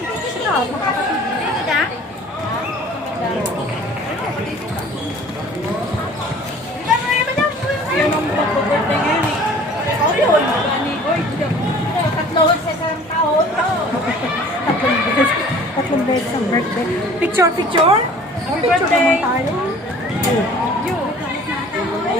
Sino? Magkapatid. Dito na? Yan ang pagpapirthday ngayon eh. Oh, yun. Tatlo sa isang taon. Tatlong beses ang birthday. Picture, picture? Happy Picture birthday. naman tayo. You. Ay,